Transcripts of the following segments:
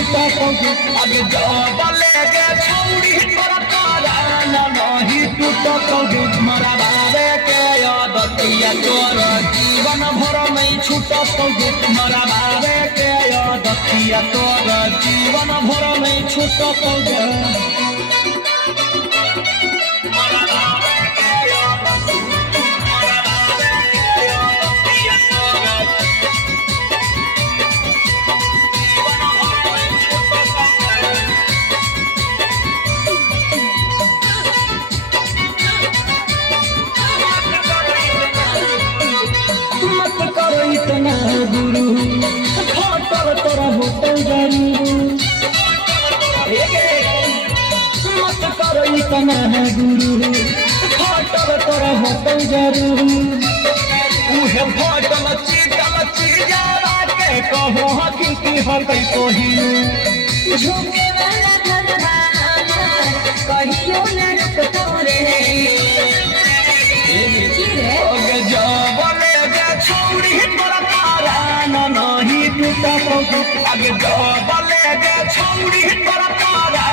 टूटा पौगे आगे जबले गे छौड़ी तोरा तारा नहीं टूटा पौगे मरा बाबे के यादतिया तोरा जीवन भर नहीं छूटा पौगे मरा बाबे के यादतिया तोरा जीवन भर नहीं छूटा पौगे इतना गुरु फाटल तोरा होटल गाड़ी मत करो इतना गुरु फाटल तोरा होटल गाड़ी उहे फाटल चीजारा के कहो हकीकी हर कई कोही झुके वाला धरना कहियो न रुक तोरे छौड़ी तोरा तारा नहीं टूटा पौगे आगे जबले गे छौड़ी तोरा तारा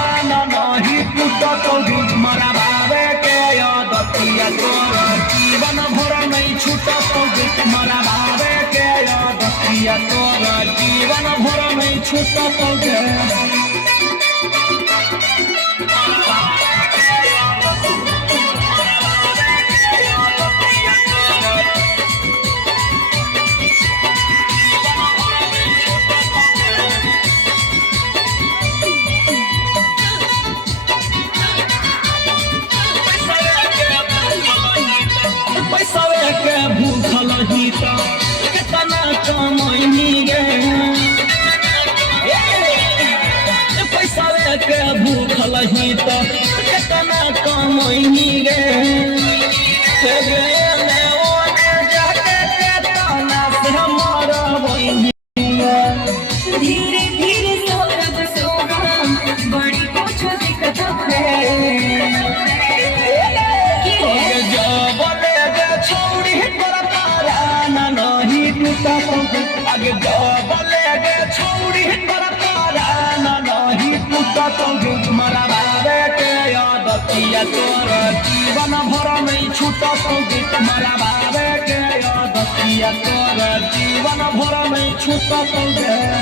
नहीं टूटा पौगे मरा बाबे के यादतिया तोरा जीवन भर नहीं छूटा पौगे मरा बाबे के यादतिया तोरा जीवन भर नहीं छूटा पौगे पैसावे के भूखल ही तो कितना कमाई गे पैसावे के भूखल ही तो कितना कमाई गे धीरे धीरे सौरभ सोहम बड़ी कुछ दिक्कत है छौड़ी तोरा तारा नहीं टूटा पौगे आगे जबले गे छौड़ी तोरा तारा नहीं टूटा पौगे मरा बाबे के यादतिया तोरा जीवन भर नहीं छूटा पौगे मरा बाबे के यादतिया तोरा जीवन भर नहीं छूटा पौगे।